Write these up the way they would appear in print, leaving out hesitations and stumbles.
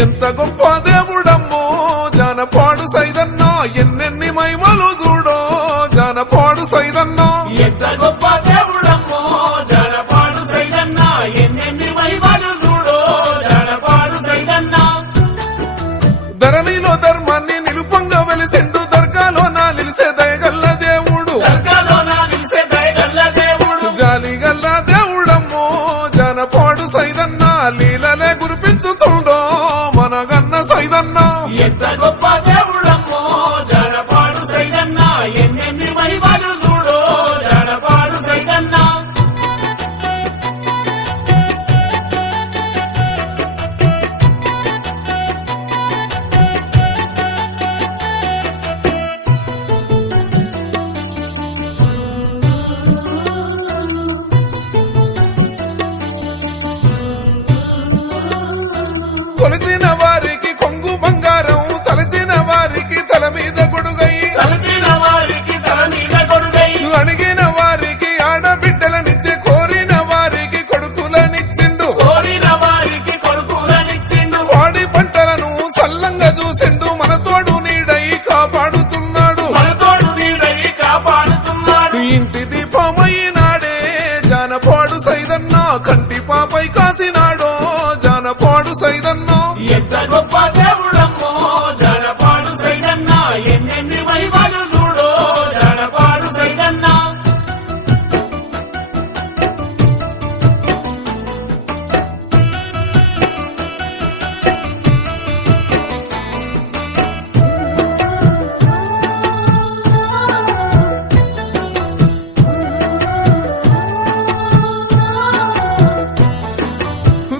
ఎంత గొప్ప దేవుడమ్మో జానపాడు సైదన్న ఎన్నెన్ని మహిమలు చూడో జానపాడు సైదన్న ఎంత గొప్ప దేవుడమ్మో జానపాడు సైదన్న ఎన్నెన్ని మహిమలు చూడో జానపాడు సైదన్న ధరణిలో ధర్మాన్ని నిలుపంగా వెలిసిండు దర్గాలో నా నిలిసే దయగల్ల దేవుడు దర్గాలో నా నిలిసే దయగల్ల దేవుడు జాలిగల్ల దేవుడమ్మో జానపాడు సైదన్న లీలలే గురిపించుతుండో మనగన్న సైదన్న ఎంత గొప్ప దేవుడమ్మో జానపాడు సైదన్న ఎన్నెన్ని మహిమలు చూడో జానపాడు సైదన్న కొలిచిన వారికి కొంగు బంగారం తలచిన వారికి తల మీద గొడుగై తలచిన వారికి తల మీద గొడుగై అడిగిన వారికి ఆడబిడ్డలనిచ్చే కోరిన వారికి కొడుకులనిచ్చిండు కోరిన వారికి కొడుకులనిచ్చిండు వాడి పంటలను సల్లంగా చూసిండు మన తోడు నీడై కాపాడుతున్నాడు మన తోడు నీడై కాపాడుతున్నాడు ఇంటి దీపమైనాడే జానపాడు సైదన్న కంటి పాపై కాసినాడో జానపాడు సైదన్న ఎంత గొప్ప దేవుడమ్మో జానపాడు సైదన్న ఎన్నెన్ని మహిమలు చూడో జానపాడు సైదన్న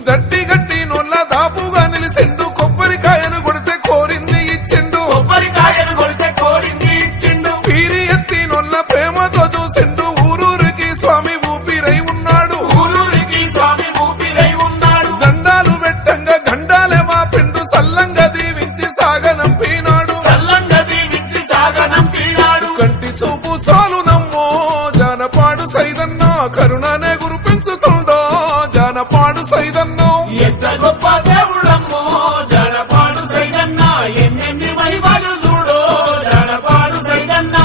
దట్టి గట్టి నొల్ల దాపుగా నిలిసిండు కొబ్బరికాయలు కొడితే కోరింది ఇచ్చిండు కొబ్బరికాయలు కొడితే కోరింది ఇచ్చిండు పీరి ఎత్తి నొల్ల ప్రేమతో చూసిండు ఊరూరికి స్వామి ఊపిరై ఉన్నాడు ఊరూరికి స్వామి ఊపిరై ఉన్నాడు దండాలు పెట్టంగా గండాలే మాపిండు సల్లంగా దీవించి సాగనంపినాడు సల్లంగా దీవించి సాగనంపినాడు కంటి చూపు చాలు నమ్మో జానపాడు సైదన్న కరుణనే గురిపించుతుండో జానపాడు సైదన్న ఎంత గొప్ప దేవుడమ్మో జానపాడు సైదన్న ఎన్నెన్ని మహిమలు చూడో జానపాడు సైదన్న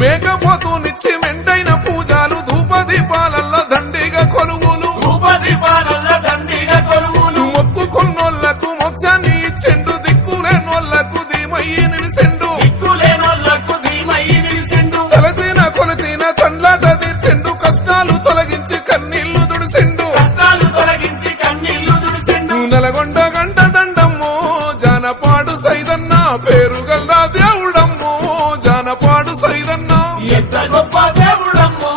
మేకపోతునిచ్చి మెండైన పూజలు ధూపదీపాలల్ల దండిగా కొలువులు రూపదీపాలల్ల దండిగా కొలువులు మొక్కుకున్నోళ్లకు మోక్షాన్ని ఇచ్చిండు దిక్కులేనోళ్లకు ధీమయ్యి నిలిసిండు దిక్కులేనోళ్లకు ధీమయ్యి నిలిసిండు తలచిన కొలచిన తండ్లాట తీర్చిండు కష్టాలు తొలగించి కన్నీళ్లు దుడిసిండు కష్టాలు తొలగించి కన్నీళ్లు దుడిసిండు నలగొండ గంట దండమ్మో జానపాడు సైదన్న పేరుగల్లా దేవుడమ్మో జానపాడు సైదన్న ఎంత గొప్ప దేవుడమ్మో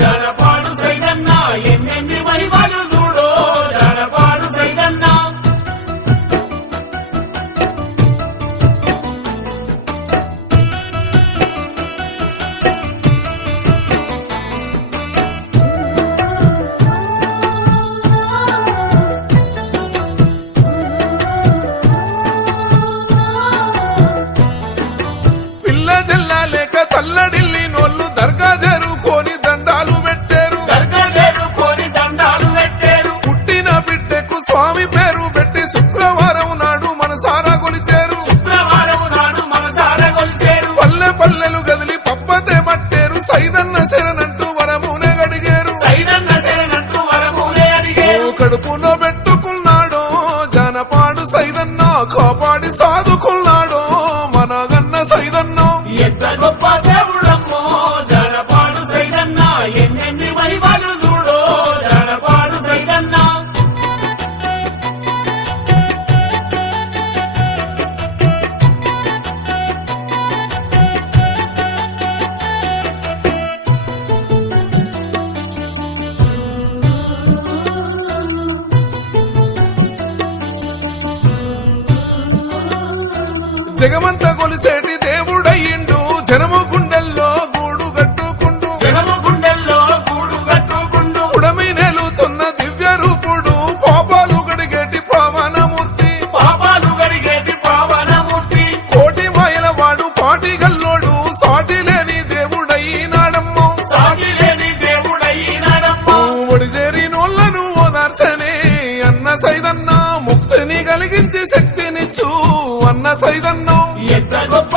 జానపాడు సైదన్న ఎన్నెన్ని మహిమలు చూడో జానపాడు సైదన్న పిల్ల జల్లా లేక తల్లడిల్లి నోళ్ళు దర్గా జరుకొని దండాలు పెట్టారు దర్గా చేరుకొని దండాలు పెట్టారు పుట్టిన బిడ్డకు స్వామి పేరు పెట్టి శుక్రవారం నాడు మనసారా కొలిచారు శుక్రవారం నాడు మనసారా కొలిసేరు పల్లె పల్లెలు గదిలి పప్పతే పట్టారు సైదన్న శరణంటూ వరమునే గడిగారు సైదన్న శరణంటూ వరములే అడిగారు కడుపులో పెట్టుకున్నాడో జానపాడు సైదన్న కాపాడి సాదుకున్నాడో మనగన్న సైదన్న ఎంత గొప్ప దేవుడమ్మో జానపాడు సైదన్న ఎన్నెన్ని మహిమలు చూడో జానపాడు సైదన్న జగమంత కొలిసేటి దేవుడయ్యిండు జనము గుండెల్లో గూడు కట్టుకుండు జనము గుండెల్లో గూడు కట్టుకుండు ఉడమినే సాటి లేని దేవుడైనాడమ్మో సాటిలేని దేవుడైనాడమ్మో ఒడిజేరి నోళ్లను ఓదార్చనే అన్న సైదన్న ముక్తిని కలిగించి శక్తినిచ్చు అన్న సైదన్నో ఎంత గొప్ప